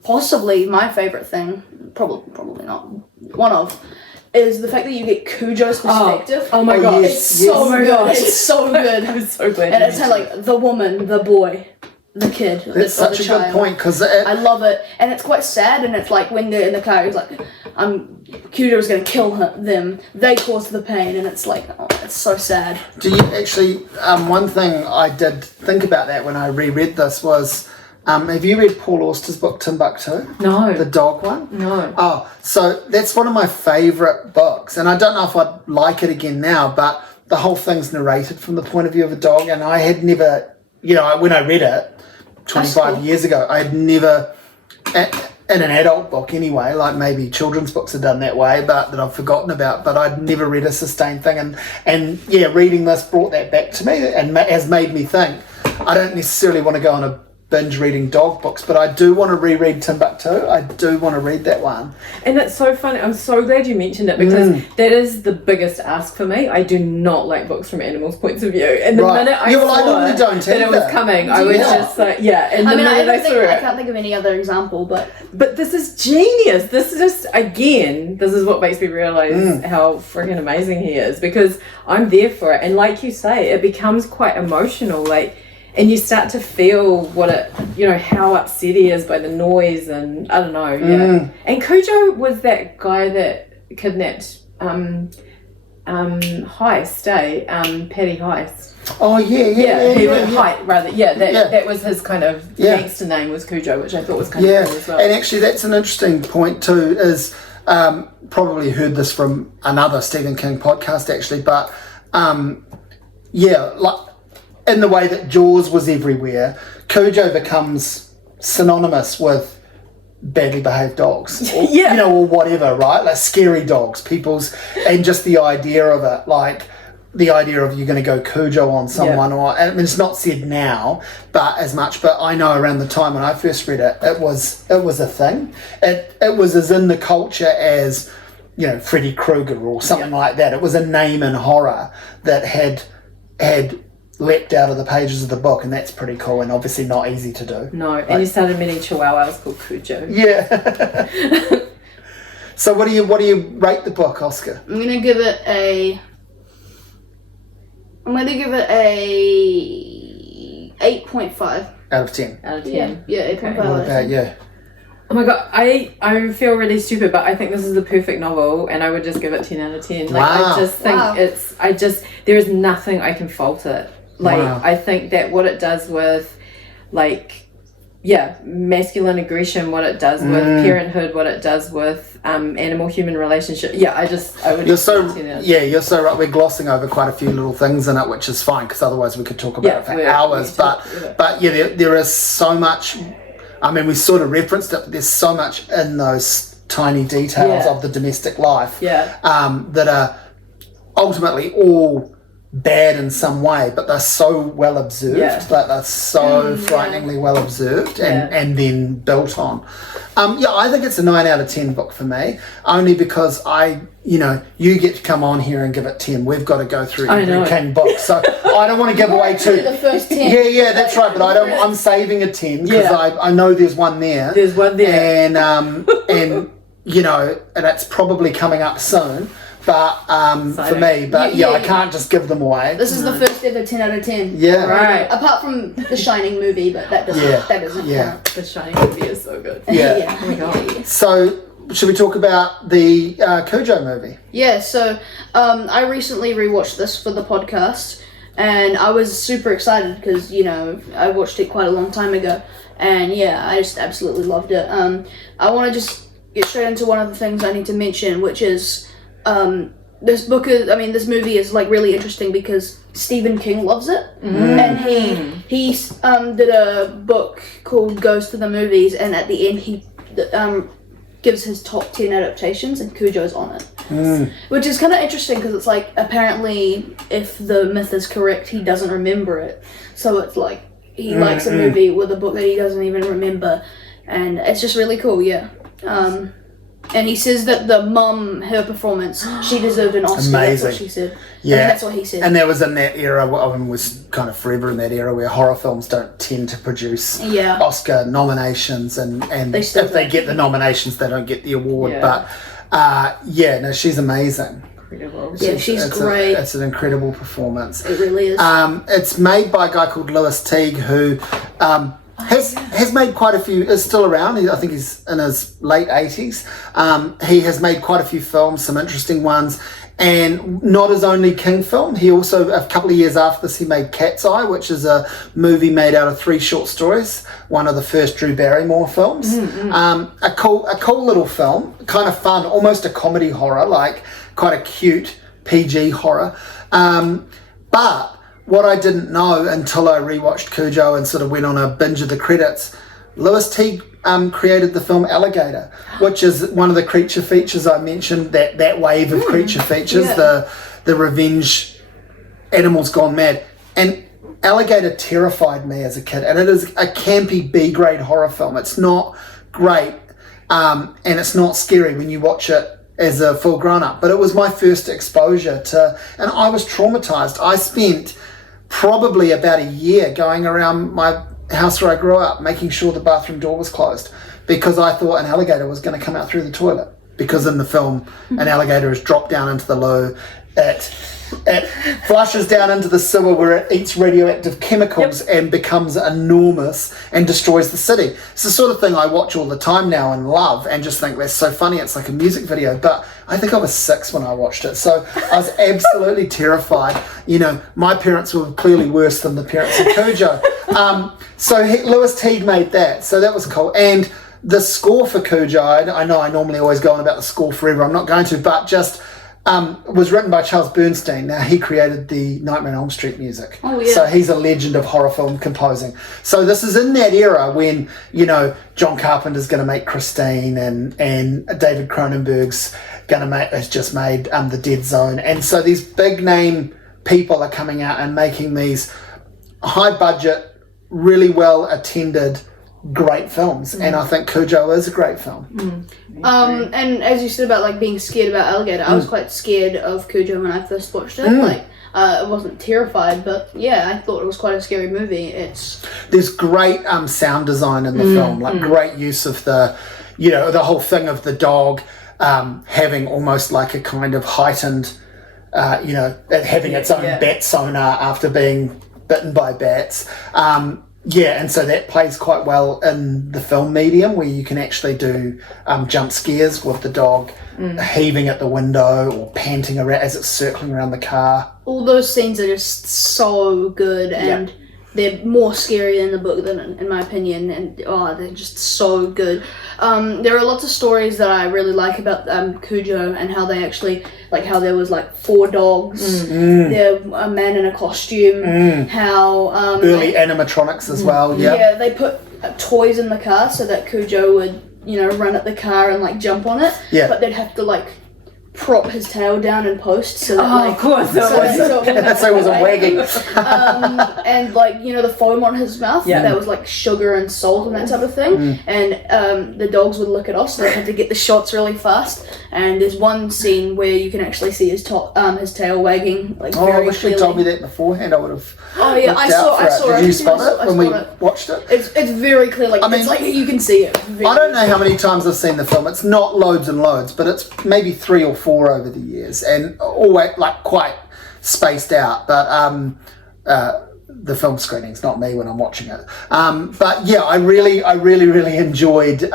possibly my favourite thing, probably not one of, is the fact that you get Cujo's perspective. Oh my god, it's so good. It's so good. I'm so glad. And it's kind of like the woman, the boy, the kid. That's such a good point, because I love it, and it's quite sad. And it's like when they're in the car, he's like, Cujo's going to kill them. They caused the pain, and it's like, oh, it's so sad. Do you actually? One thing I did think about that when I reread this was. Have you read Paul Auster's book, Timbuktu? No. The dog one? No. Oh, so that's one of my favourite books. And I don't know if I'd like it again now, but the whole thing's narrated from the point of view of a dog. And I had never, you know, when I read it 25 years ago, I had never, in an adult book anyway, like maybe children's books are done that way, but that I've forgotten about, but I'd never read a sustained thing. And reading this brought that back to me and has made me think, I don't necessarily want to go on a binge reading dog books, but I do want to reread Timbuktu. I do want to read that one. And it's so funny. I'm so glad you mentioned it, because that is the biggest ask for me. I do not like books from animals' points of view. And the minute I saw that it was coming, I was just like, And the minute I saw it, I can't think of any other example, but this is genius. This is just, again, this is what makes me realise how freaking amazing he is, because I'm there for it. And like you say, it becomes quite emotional, like. And you start to feel how upset he is by the noise, and I don't know, And Cujo was that guy that kidnapped Heist, Patty Heist. Oh that was his kind of gangster name, was Cujo, which I thought was kind of cool as well. And actually that's an interesting point too, is probably heard this from another Stephen King podcast actually, but like in the way that Jaws was everywhere, Cujo becomes synonymous with badly behaved dogs, or, or whatever, right? Like scary dogs, and just the idea of it, like the idea of you're going to go Cujo on someone, or I mean, it's not said now, but I know around the time when I first read it, it was a thing. It was as in the culture as, you know, Freddy Krueger or something like that. It was a name in horror that had leapt out of the pages of the book, and that's pretty cool, and obviously not easy to do. No, and you started many chihuahuas called Cujo. Yeah. So what do you rate the book, Oscar? I'm gonna give it a 8.5 out of 10. Out of 10. Yeah, 8.5. What about you? Oh my god, I feel really stupid, but I think this is the perfect novel, and I would just give it 10 out of 10. Like, Wow. I just think there is nothing I can fault it. Like, Wow. I think that what it does with, like, masculine aggression, what it does with parenthood, what it does with animal-human relationship. Yeah, I would. You're so right. We're glossing over quite a few little things in it, which is fine because otherwise we could talk about it for hours. But yeah, there is so much. I mean, we sort of referenced it, but there's so much in those tiny details of the domestic life that are ultimately all bad in some way, but they're so well observed, like they're so frighteningly well observed and then built on. I think it's a 9 out of 10 book for me, only because you get to come on here and give it 10. We've got to go through every King book, so I don't want to give away too. The first 10. Yeah, that's right. But I'm saving a 10 because I know there's one there. There's one there, and and it's probably coming up soon. But for me, I can't just give them away. This is the first ever 10 out of 10. Yeah, right. Apart from the Shining movie, but that doesn't count. The Shining movie is so good. Yeah. Oh my god. So, should we talk about the Cujo movie? Yeah. So, I recently rewatched this for the podcast, and I was super excited because I watched it quite a long time ago, and I just absolutely loved it. I want to just get straight into one of the things I need to mention, which is. This movie is like really interesting because Stephen King loves it, and he did a book called Goes to the Movies, and at the end he gives his top 10 adaptations, and Cujo's on it, which is kind of interesting because it's like apparently if the myth is correct, he doesn't remember it, so it's like he likes a movie with a book that he doesn't even remember, and it's just really cool, And he says that the mum, her performance, she deserved an Oscar. Amazing. That's what she said. Yeah, I mean, that's what he said. And that was in that era. Was kind of forever in that era where horror films don't tend to produce Oscar nominations, and if they get the nominations, they don't get the award. Yeah. But she's amazing. Incredible. She's great. It's an incredible performance. It really is. It's made by a guy called Lewis Teague, who. Has made quite a few, is still around. I think he's in his late 80s. He has made quite a few films, some interesting ones, and not his only King film. He also, a couple of years after this, he made Cat's Eye, which is a movie made out of 3 short stories, one of the first Drew Barrymore films. A cool little film, kind of fun, almost a comedy horror, like quite a cute PG horror. But what I didn't know until I rewatched Cujo and sort of went on a binge of the credits, Lewis Teague created the film Alligator, which is one of the creature features I mentioned, that wave of creature features, the revenge animals gone mad. And Alligator terrified me as a kid, and it is a campy B-grade horror film. It's not great, and it's not scary when you watch it as a full grown-up, but it was my first exposure to, and I was traumatized. I spent probably about a year going around my house where I grew up making sure the bathroom door was closed because I thought an alligator was going to come out through the toilet, because in the film an alligator is dropped down into the loo, it flushes down into the sewer where it eats radioactive chemicals and becomes enormous and destroys the city. It's the sort of thing I watch all the time now and love and just think that's so funny. It's like a music video, but I think I was 6 when I watched it, so I was absolutely terrified. My parents were clearly worse than the parents of Cujo. Lewis Teague made that, so that was cool. And the score for Cujo, I know I normally always go on about the score forever, I'm not going to, but just was written by Charles Bernstein. Now, he created the Nightmare on Elm Street music. Oh, yeah. So he's a legend of horror film composing. So this is in that era when, John Carpenter's going to make Christine and David Cronenberg's has just made The Dead Zone. And so these big name people are coming out and making these high budget, really well attended, great films. And I think Cujo is a great film. And as you said about like being scared about alligator, I was quite scared of Cujo when I first watched it. I wasn't terrified, but I thought it was quite a scary movie. There's great sound design in the film, like great use of the whole thing of the dog having almost like a kind of heightened having its own bat sonar after being bitten by bats. Yeah, and so that plays quite well in the film medium where you can actually do jump scares with the dog heaving at the window or panting around as it's circling around the car. All those scenes are just so good, and they're more scary in the book than in my opinion, and they're just so good. There are lots of stories that I really like about Cujo and how they actually, like how there was like 4 dogs, there a man in a costume, how early animatronics as well. yeah, they put toys in the car so that Cujo would, you know, run at the car and like jump on it, but they'd have to like prop his tail down in post so that like, of course, so it wasn't wagging. And like, you know, the foam on his mouth, that was like sugar and salt and that type of thing, and the dogs would look at us, so they had to get the shots really fast. And there's one scene where you can actually see his tail wagging like very I wish clearly. you told me that beforehand. I would have. Oh yeah, I saw Did it. you spot it when we watched it? It's very clear. Like, it's like you can see it. I don't know how many times I've seen the film. It's not loads and loads, but it's maybe 3 or 4 over the years, and always like quite spaced out. But the film screening's not me when I'm watching it. But yeah, I really enjoyed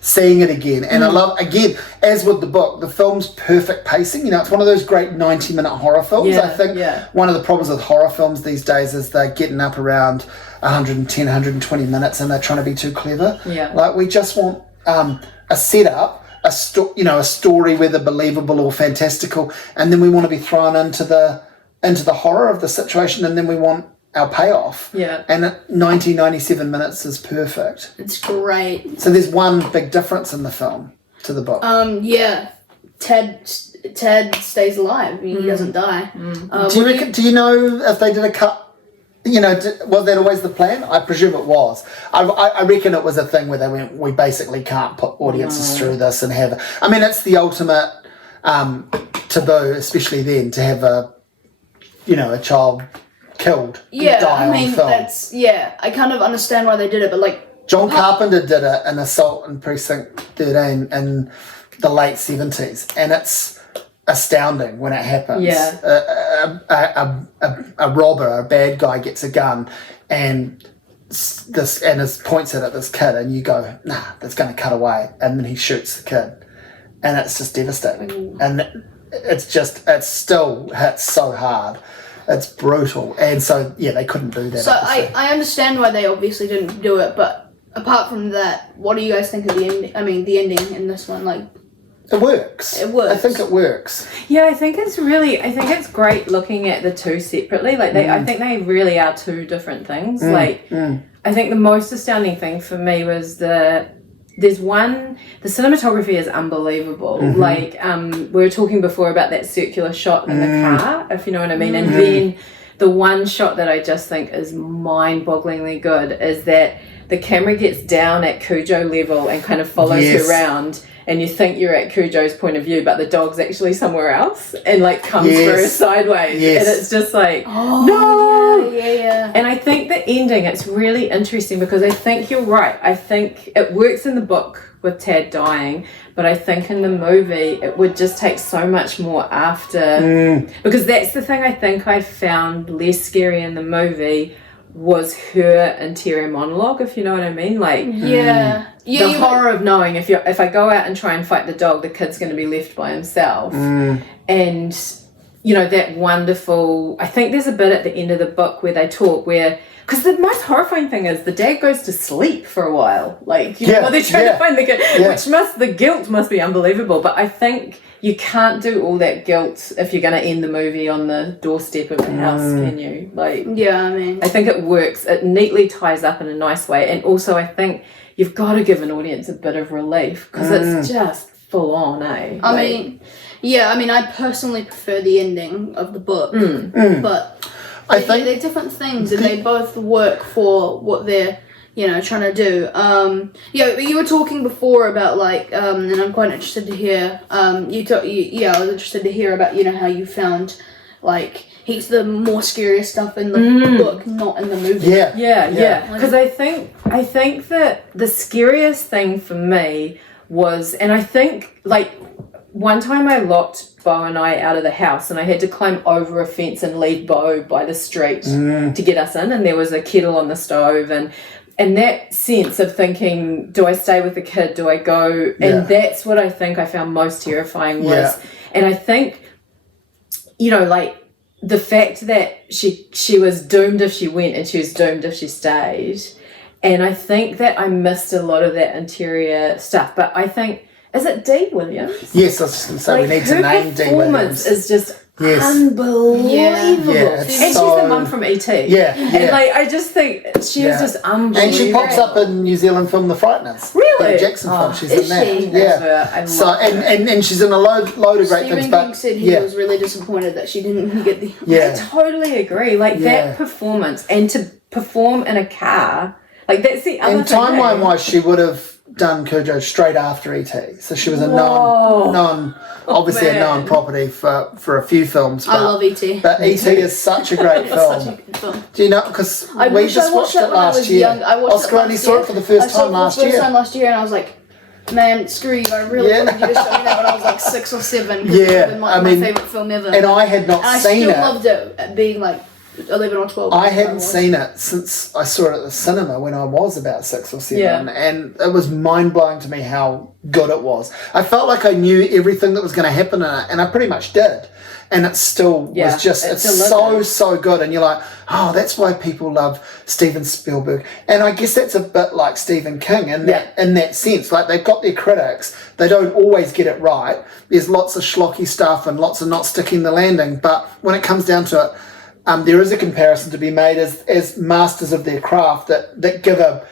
seeing it again, and I love, again, as with the book, the film's perfect pacing. You know, it's one of those great 90-minute horror films. I think one of the problems with horror films these days is they're getting up around 110, 120 minutes, and they're trying to be too clever. Yeah. Like, we just want a setup, a story, whether believable or fantastical, and then we want to be thrown into the horror of the situation, and then we want our payoff. Yeah. And 97 minutes is perfect. It's great. So there's one big difference in the film to the book. Yeah, Ted stays alive. He doesn't die. Do you know if they did a cut? You know, was that always the plan? I presume it was. I reckon it was a thing where they went, we basically can't put audiences through this and have. I mean, it's the ultimate taboo, especially then, to have a child killed. Yeah, die I mean, on film. I kind of understand why they did it, but like John Carpenter did an assault in Precinct 13 in the late 70s, and it's astounding when it happens. Yeah. A robber, a bad guy, gets a gun and points it at this kid, and you go, nah, that's going to cut away, and then he shoots the kid, and it's just devastating. And it still hits so hard. It's brutal, and so they couldn't do that. So I understand why they obviously didn't do it, but apart from that, what do you guys think of the ending? I mean, the ending in this one, like. It works. It works. I think it works. Yeah, I think it's great looking at the two separately. Like I think they really are two different things. I think the most astounding thing for me was the cinematography is unbelievable. Like we were talking before about that circular shot in the car, if you know what I mean. And then the one shot that I just think is mind-bogglingly good is that the camera gets down at Cujo level and kind of follows her around, and you think you're at Cujo's point of view, but the dog's actually somewhere else and like comes for her sideways. And it's just like, no! Yeah. And I think the ending, it's really interesting because I think you're right. I think it works in the book with Tad dying, but I think in the movie it would just take so much more after, because that's the thing I think I found less scary in the movie was her interior monologue, if you know what I mean. Like, the horror of knowing if I go out and try and fight the dog, the kid's going to be left by himself. And that wonderful, I think there's a bit at the end of the book where they talk because the most horrifying thing is the dad goes to sleep for a while, like while they're trying to find the kid, the guilt must be unbelievable. But I think you can't do all that guilt if you're going to end the movie on the doorstep of the house, can you? Like, I mean, I think it works. It neatly ties up in a nice way, and also I think you've got to give an audience a bit of relief because it's just full on, eh? I mean, I personally prefer the ending of the book, but I think they're different things, and they both work for what they're trying to do. You were talking before about like, and I'm quite interested to hear. I was interested to hear about how you found like he's the more scariest stuff in the book, not in the movie. Yeah. Because I think that the scariest thing for me was, and I think like one time I locked Bo and I out of the house, and I had to climb over a fence and leave Bo by the street to get us in, and there was a kettle on the stove, and that sense of thinking, do I stay with the kid, do I go? And that's what I think I found most terrifying was, and I think, you know, like the fact that she was doomed if she went and she was doomed if she stayed. And I think that I missed a lot of that interior stuff, but I think, is it Dee Williams? Yes, I was just going to say, we need to name Dee Williams. Her Williams. performance is just unbelievable. Yeah, and she's the mum from E.T. Yeah. And like, I just think she is just unbelievable. And she pops up in New Zealand film The Frighteners. Really? The Jackson film, she's in that. she? Yeah. So, and she's in a load of great Stephen things. King But said he was really disappointed that she didn't get the... I totally agree. Like, that performance, and to perform in a car, like, that's the other thing. And timeline-wise, she would have done Cujo straight after E.T. So she was a obviously a known property for a few films. But, I love E.T. But E.T. is such a great film. Such a good film. Do you know? Because we just watched it last year. Oscar only saw it for the first time last year. And I was like, man, screw you, I really wanted you to show me that when I was like 6 or 7. Yeah, it was my favourite film ever. And I had not seen it. I still loved it being like 11 or 12. I hadn't seen it since I saw it at the cinema when I was about 6 or 7, and it was mind-blowing to me how good it was. I felt like I knew everything that was going to happen in it, and I pretty much did. And it still was just, it's so good. And you're like, oh, that's why people love Steven Spielberg. And I guess that's a bit like Stephen King in that sense. Like, they've got their critics. They don't always get it right. There's lots of schlocky stuff and lots of not sticking the landing. But when it comes down to it, there is a comparison to be made as masters of their craft that give a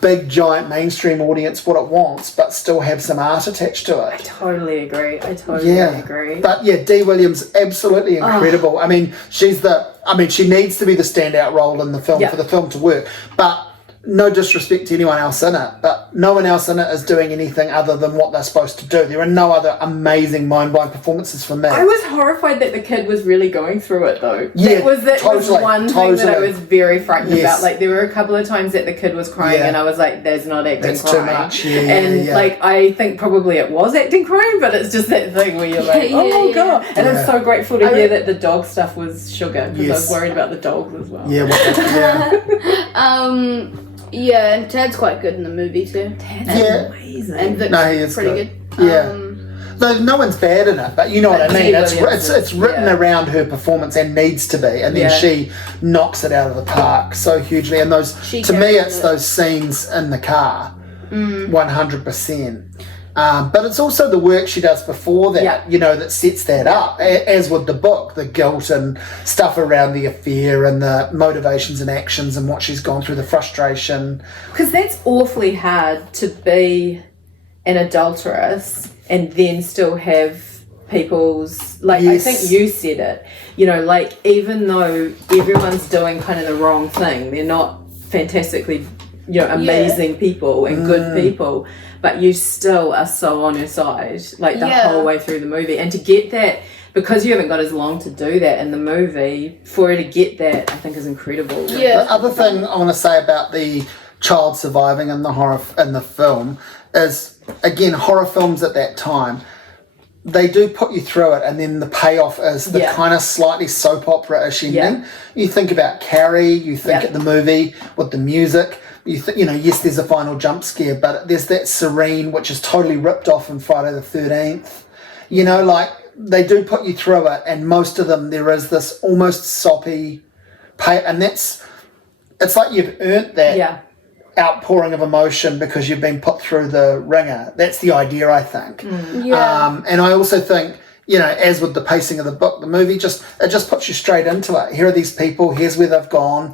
big, giant mainstream audience what it wants, but still have some art attached to it. I totally agree. agree. But yeah, Dee Williams, absolutely incredible. I mean, she needs to be the standout role in the film for the film to work. But no disrespect to anyone else in it, but no one else in it is doing anything other than what they're supposed to do. There are no other amazing mind-blowing performances for me. I was horrified that the kid was really going through it, though. Yeah, that was one thing that I was very frightened about. Like, there were a couple of times that the kid was crying, and I was like, "There's not acting That's crying." too much. Like, I think probably it was acting crying, but it's just that thing where you're like, "Oh god!" And I'm so grateful to hear that the dog stuff was sugar, because I was worried about the dogs as well. Yeah, and Tad's quite good in the movie too. Tad's amazing. And Vic's he is pretty good. Yeah. Though no one's bad in it, but you know what I mean. It's written around her performance and needs to be, and then she knocks it out of the park so hugely. And those, to me, it's those scenes in the car, 100%. But it's also the work she does before that, you know, that sets that up, as with the book, the guilt and stuff around the affair and the motivations and actions and what she's gone through, the frustration. Because that's awfully hard to be an adulteress and then still have people's, like, I think you said it, you know, like, even though everyone's doing kind of the wrong thing, they're not fantastically, you know, amazing people and good people, but you still are so on her side, like, the whole way through the movie. And to get that, because you haven't got as long to do that in the movie, for her to get that, I think is incredible. The other thing I want to say about the child surviving in the horror in the film is, again, horror films at that time, they do put you through it, and then the payoff is the kind of slightly soap opera-ish ending. You think about Carrie, you think at the movie with the music, you know, yes, there's a final jump scare, but there's that serene, which is totally ripped off in Friday the 13th. You know, like, they do put you through it, and most of them, there is this almost soppy and it's like you've earned that outpouring of emotion because you've been put through the ringer. That's the idea, I think. And I also think, you know, as with the pacing of the book, the movie just puts you straight into it. Here are these people, here's where they've gone,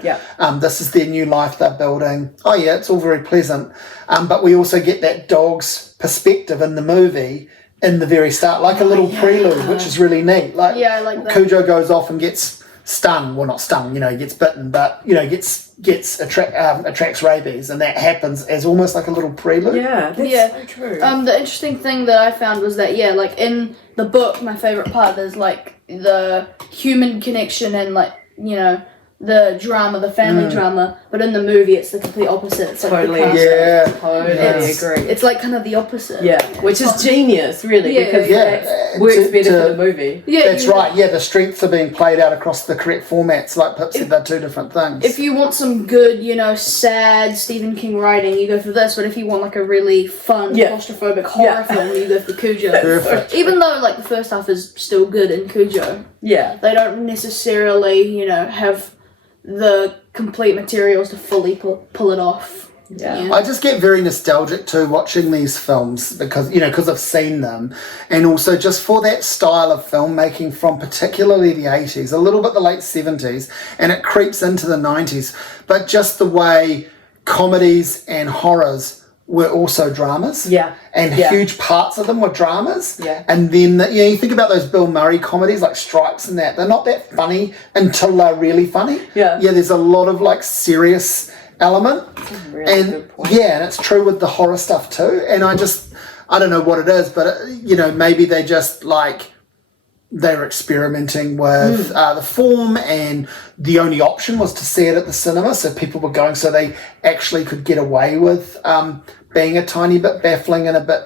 this is their new life they're building. Oh yeah, it's all very pleasant, but we also get that dog's perspective in the movie in the very start, like a little prelude, which is really neat. Like, I like that. Cujo goes off and gets stung, well, not stung, you know, he gets bitten, but, you know, attracts rabies, and that happens as almost like a little prelude. That's so true. The interesting thing that I found was that, like, in the book, my favourite part is, like, the human connection and, like, you know, the drama, the family drama, but in the movie it's the complete opposite. It's like Totally. the cast. Yeah. Totally agree. It's like kind of the opposite. Yeah, which is genius, really, because that works better for the movie. Yeah, That's right. Yeah, the strengths are being played out across the correct formats. Like Pip said, they're two different things. If you want some good, sad Stephen King writing, you go for this. But if you want like a really fun, claustrophobic horror film, you go for Cujo. Perfect. Even though like the first half is still good in Cujo, they don't necessarily, have the complete materials to fully pull it off. Yeah. I just get very nostalgic too watching these films because I've seen them, and also just for that style of filmmaking from particularly the 80s, a little bit the late 70s, and it creeps into the 90s, but just the way comedies and horrors were also dramas. Yeah. And huge parts of them were dramas. Yeah. And then, you think about those Bill Murray comedies like Stripes and that, they're not that funny until they're really funny. Yeah. Yeah, there's a lot of like serious element. That's a really good point. Yeah, and it's true with the horror stuff too. And I don't know what it is, but maybe they just they were experimenting with the form, and the only option was to see it at the cinema, so people were going so they actually could get away with being a tiny bit baffling and a bit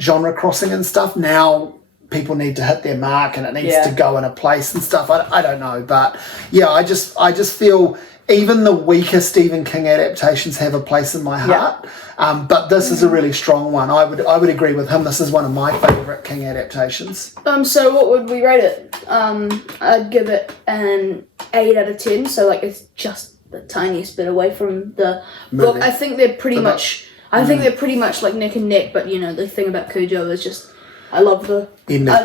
genre crossing and stuff. Now people need to hit their mark and it needs to go in a place and stuff. I don't know, but yeah, I just feel even the weaker Stephen King adaptations have a place in my heart. But this is a really strong one. I would agree with him. This is one of my favourite King adaptations. So what would we rate it? I'd give it an 8 out of 10. So it's just the tiniest bit away from the book. I think they're pretty much. I think they're pretty much like neck and neck. But the thing about Cujo is just. I love the ending. The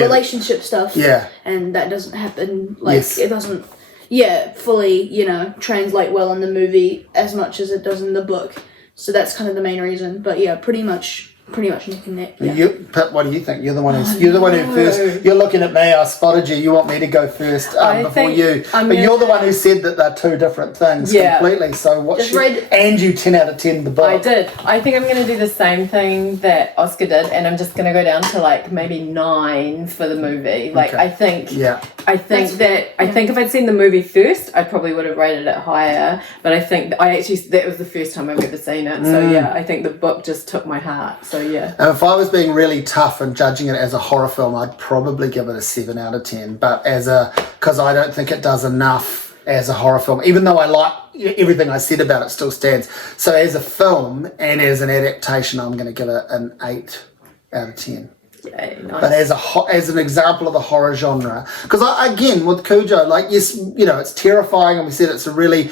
relationship stuff. Yeah. And that doesn't happen. It doesn't. Yeah, fully, translate well in the movie as much as it does in the book. So that's kind of the main reason. But yeah, pretty much neck and neck. Yeah. Pip, what do you think? You're the one who first. You're looking at me. I spotted you. You want me to go first before you, but you're the one who said that they're two different things completely. So and you 10 out of 10 the book. I did. I think I'm going to do the same thing that Oscar did, and I'm just going to go down to maybe 9 for the movie. I think. Yeah. I think if I'd seen the movie first, I probably would have rated it higher. But I think that was the first time I've ever seen it. So yeah, I think the book just took my heart. So yeah. And if I was being really tough and judging it as a horror film, I'd probably give it a 7 out of 10. But because I don't think it does enough as a horror film, even though I like everything I said about it still stands. So as a film and as an adaptation, I'm going to give it an 8 out of 10. Yeah, nice. But as an example of the horror genre, because again with Cujo, yes, it's terrifying, and we said it's a really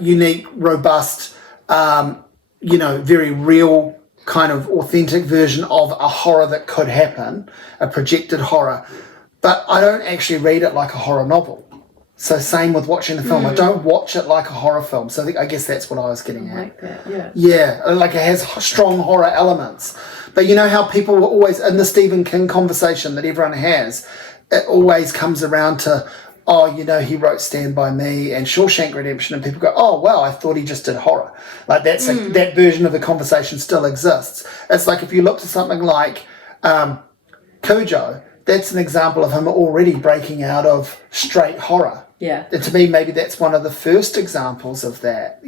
unique, robust, very real kind of authentic version of a horror that could happen, a projected horror. But I don't actually read it like a horror novel. So same with watching the film. I don't watch it like a horror film. So I guess that's what I was getting at. Like that, yeah. Yeah, it has strong horror elements. But you know how people were always, in the Stephen King conversation that everyone has, it always comes around to, he wrote Stand By Me and Shawshank Redemption, and people go, oh, wow, I thought he just did horror. That version of the conversation still exists. It's like if you look to something like Cujo, that's an example of him already breaking out of straight horror. Yeah. And to me, maybe that's one of the first examples of that,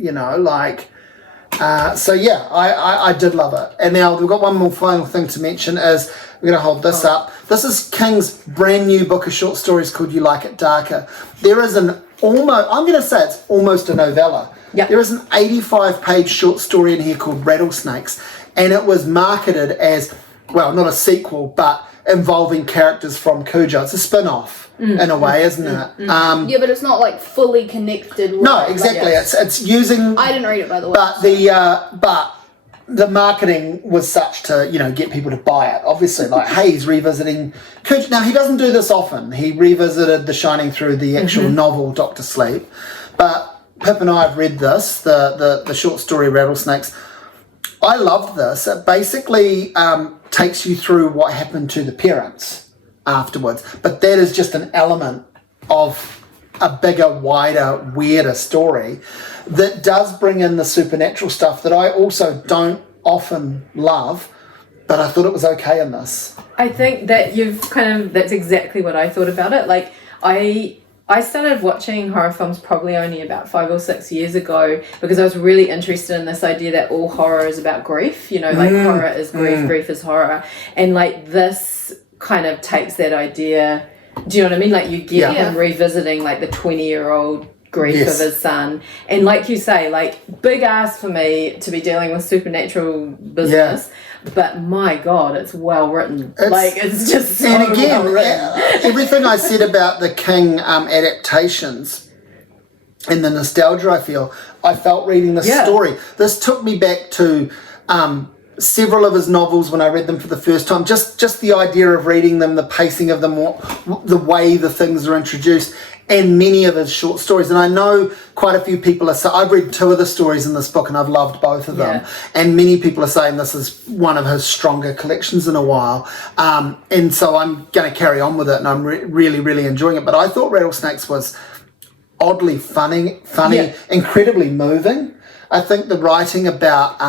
so yeah, I did love it. And now we've got one more final thing to mention is we're going to hold this up. This is King's brand new book of short stories called You Like It Darker. There is I'm going to say it's almost a novella. Yeah. There is an 85-page short story in here called Rattlesnakes, and it was marketed as, well, not a sequel, but involving characters from Cujo. It's a spin-off. In a way, isn't it? Yeah, but it's not fully connected. No, exactly. It's using. I didn't read it, by the way. But the marketing was such to get people to buy it. Obviously, hey, he's revisiting Cujo. Now he doesn't do this often. He revisited The Shining through the actual novel Doctor Sleep, but Pip and I have read this, the short story Rattlesnakes. I loved this. It basically takes you through what happened to the parents afterwards, but that is just an element of a bigger, wider, weirder story that does bring in the supernatural stuff that I also don't often love, but I thought it was okay in this. I think that that's exactly what I thought about it. Like, I started watching horror films probably only about 5 or 6 years ago because I was really interested in this idea that all horror is about grief, you know, like horror is grief, grief is horror. And like this kind of takes that idea, do you know what I mean? Like you get him revisiting like the 20-year-old grief of his son. And like you say, like big ask for me to be dealing with supernatural business. Yeah. But my God, it's well written. It's just so and again, well written. Everything I said about the King adaptations and the nostalgia I felt reading this story. This took me back to several of his novels when I read them for the first time. Just the idea of reading them, the pacing of them, the way the things are introduced, and many of his short stories. And I know quite a few people are saying, I've read 2 of the stories in this book and I've loved both of them. And many people are saying this is one of his stronger collections in a while. And so I'm going to carry on with it, and I'm really, really enjoying it. But I thought Rattlesnakes was oddly funny, incredibly moving. I think the writing about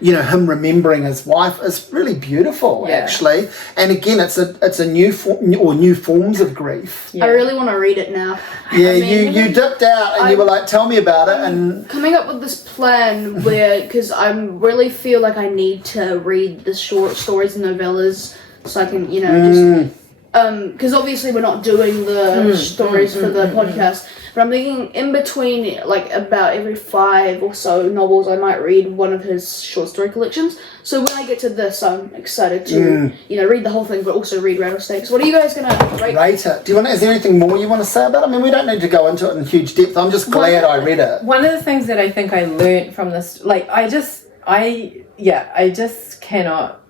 him remembering his wife is really beautiful, actually. And again, it's a new forms of grief. I really want to read it now. Yeah, I mean, you dipped out and you were like, tell me about it. And coming up with this plan because I really feel like I need to read the short stories and novellas so I can, just... because obviously we're not doing the stories for the podcast, but I'm thinking in between, like about every 5 or so novels, I might read one of his short story collections. So when I get to this, I'm excited to, read the whole thing, but also read Rattlesnakes. What are you guys gonna rate it? Is there anything more you want to say about it? I mean, we don't need to go into it in huge depth. I'm just glad I read it. One of the things that I think I learned from this, like, I just cannot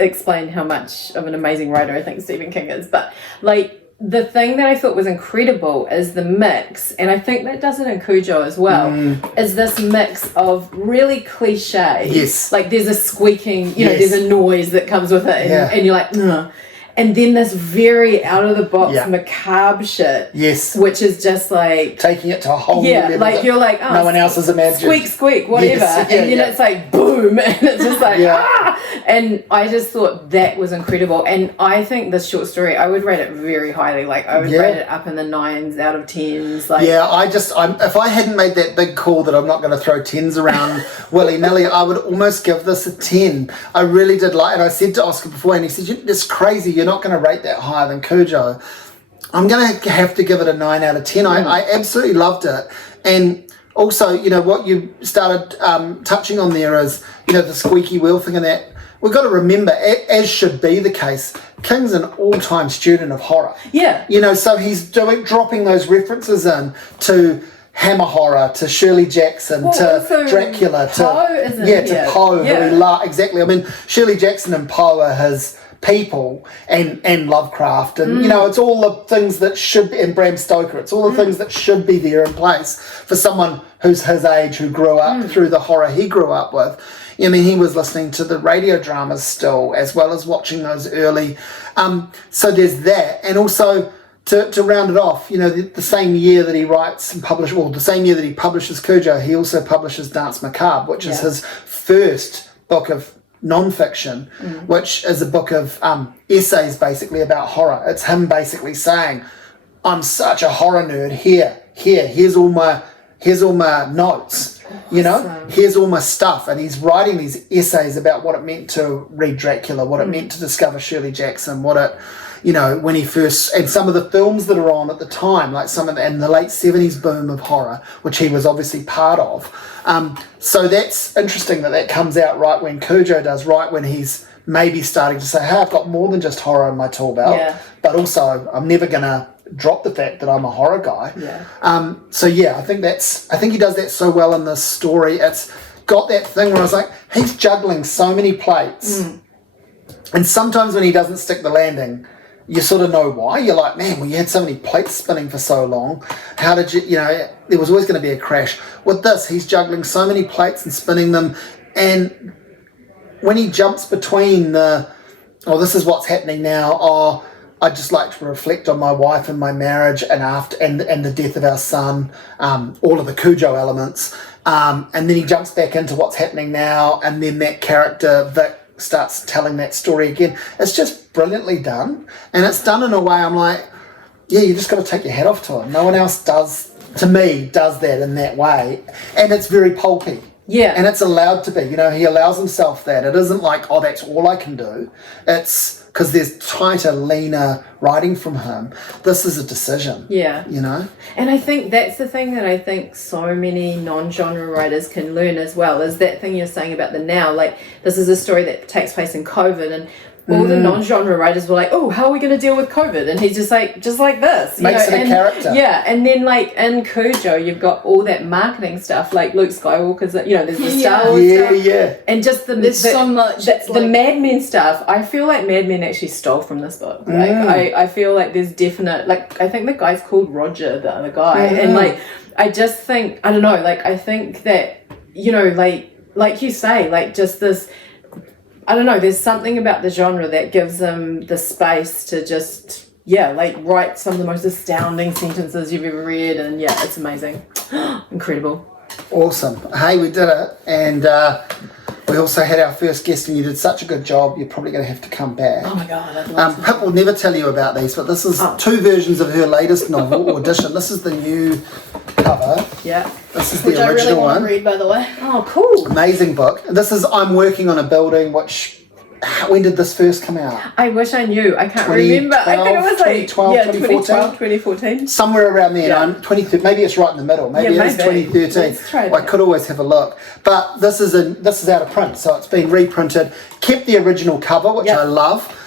explain how much of an amazing writer I think Stephen King is, but like the thing that I thought was incredible is the mix, and I think that does it in Cujo as well, is this mix of really cliche. Yes. Like there's a squeaking, there's a noise that comes with it, and you're like, ugh. And then this very out of the box macabre shit. Yes. Which is just like taking it to a whole new level. Like you're like, oh, no one else has imagined. Squeak, squeak, whatever. Yes. And then it's like boom, and it's just like ah. And I just thought that was incredible. And I think this short story, I would rate it very highly. Like I would rate it up in the 9s out of 10s. Like if I hadn't made that big call that I'm not going to throw 10s around willy-nilly, I would almost give this a 10. I really did like it. I said to Oscar before, and he said, it's crazy, you're not going to rate that higher than Cujo. I'm going to have to give it a 9 out of 10. I absolutely loved it. And also, what you started touching on there is, the squeaky wheel thing and that. We've got to remember, as should be the case, King's an all-time student of horror. Yeah. So he's dropping those references in to Hammer horror, to Shirley Jackson, to Dracula, to Poe, who we love. Exactly. I mean, Shirley Jackson and Poe are his people, and Lovecraft, and it's all the things that should be, and Bram Stoker, it's all the things that should be there in place for someone who's his age, who grew up through the horror he grew up with. I mean, he was listening to the radio dramas still, as well as watching those early. So there's that. And also, to round it off, the same year that he writes and publishes, the same year that he publishes Cujo, he also publishes Dance Macabre, which is his first book of non-fiction, which is a book of essays basically about horror. It's him basically saying, I'm such a horror nerd. Here's all my notes. Here's all my stuff. And he's writing these essays about what it meant to read Dracula, what it meant to discover Shirley Jackson, what it, when he first, and some of the films that are on at the time, like some of the, and the late 70s boom of horror, which he was obviously part of. So that's interesting that comes out right when Cujo does, right when he's maybe starting to say, hey, I've got more than just horror in my tool belt, but also I'm never going to drop the fact that I'm a horror guy. I think he does that so well in this story. It's got that thing where I was like, he's juggling so many plates, and sometimes when he doesn't stick the landing, you sort of know why. You're like, man, well, you had so many plates spinning for so long, how did you, there was always going to be a crash. With this, he's juggling so many plates and spinning them, and when he jumps between this is what's happening now, I'd just like to reflect on my wife and my marriage and and the death of our son, all of the Cujo elements. And then he jumps back into what's happening now, and then that character, Vic, starts telling that story again. It's just brilliantly done, and it's done in a way I'm like, yeah, you just got to take your hat off to him. No one else does that in that way, and it's very pulpy. Yeah. And it's allowed to be. You know, he allows himself that. It isn't like, oh, that's all I can do. It's because there's tighter, leaner writing from him. This is a decision. Yeah. You know? And I think that's the thing that I think so many non-genre writers can learn as well, is that thing you're saying about the now. Like, this is a story that takes place in COVID, and all the non-genre writers were like, oh, how are we going to deal with COVID? And he's just like this. Makes it a character. Yeah, and then like in Cujo, you've got all that marketing stuff, like Luke Skywalker's, you know, there's the Star Wars stuff. Yeah. And just there's so much. The Mad Men stuff, I feel like Mad Men actually stole from this book. Like, I feel like there's definite, like, I think the guy's called Roger, the other guy. And like, I just think, I don't know, like, I think that, you know, like you say, like, just this, I don't know, there's something about the genre that gives them the space to just, like write some of the most astounding sentences you've ever read, and it's amazing. Incredible. Awesome. Hey, we did it, and we also had our first guest, and you did such a good job, you're probably going to have to come back. Oh my God, I'd love to. Pip will never tell you about these, but this is 2 versions of her latest novel, Audition. This is the new cover. Yeah. This is Which the I really original want one. to read, by the way. Oh, cool. Amazing book. This is I'm Working on a Building, which, when did this first come out? I wish I knew. I can't remember. I think it was like 2012, 2014. Somewhere around there. Yeah. 2013. Maybe it's right in the middle. Maybe it's maybe. 2013. Let's try Well, I that. could always have a look. But this is out of print, so it's been reprinted. Kept the original cover, which I love.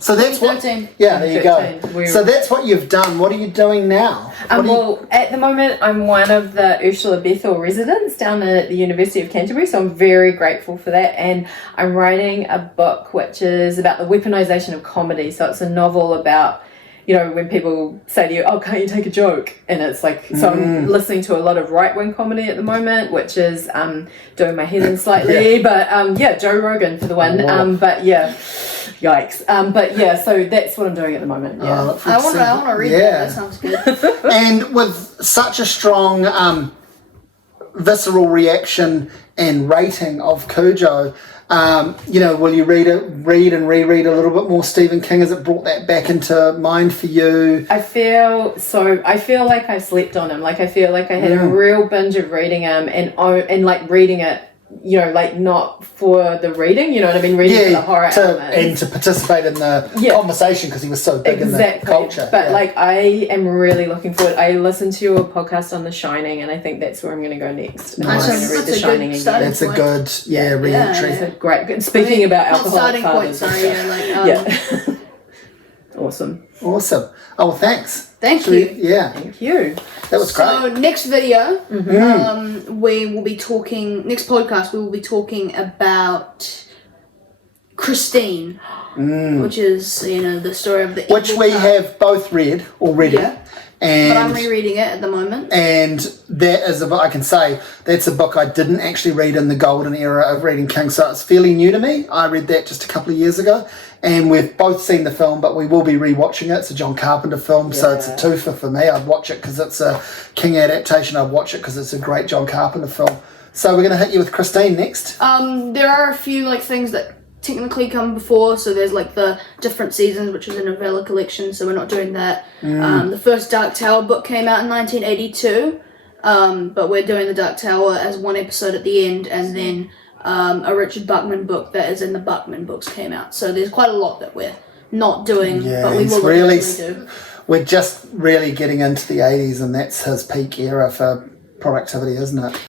So that's what. 2013. Yeah, there you go. 2013. So that's what you've done. What are you doing now? Well, at the moment, I'm one of the Ursula Bethel residents down at the University of Canterbury, so I'm very grateful for that. And I'm writing a book which is about the weaponization of comedy. So it's a novel about, you know, when people say to you, oh, can't you take a joke? And it's like, so I'm listening to a lot of right-wing comedy at the moment, which is doing my head in slightly. But Joe Rogan for the one. But yikes. So that's what I'm doing at the moment. Yeah. I want to read that. That sounds good. And with such a strong visceral reaction and rating of Cujo, you know, will you read and reread a little bit more Stephen King? Has it brought that back into mind for you? I feel like I slept on him. Like, I feel like I had a real binge of reading him and like reading it, you know, like not for the reading, you know what I mean? Reading for the horror element. And to participate in the conversation because he was so big in the culture. But like, I am really looking forward. I listened to your podcast on The Shining, and I think that's where I'm going to go next. Nice. I'm going to read The Shining again. That's a good, re-entry. It's a great. Speaking about alcoholic fathers. Awesome. Oh, well, thanks. Thank you. Yeah. Thank you. That was great. So next video, we will be talking. Next podcast, we will be talking about Christine, which is the story of the which we have both read already. Yeah. And, but I'm rereading it at the moment. And that is a book, I can say, that's a book I didn't actually read in the golden era of reading King, so it's fairly new to me. I read that just a couple of years ago, and we've both seen the film, but we will be rewatching it. It's a John Carpenter film, so it's a twofer for me. I'd watch it because it's a King adaptation. I'd watch it because it's a great John Carpenter film. So we're going to hit you with Christine next. There are a few things that technically come before, so there's the different seasons, which is a novella collection, so we're not doing that. The first Dark Tower book came out in 1982, but we're doing the Dark Tower as one episode at the end, and then a Richard Buckman book that is in the Buckman books came out, so there's quite a lot that we're not doing, but we will eventually do. We're just really getting into the 80s, and that's his peak era for productivity, isn't it?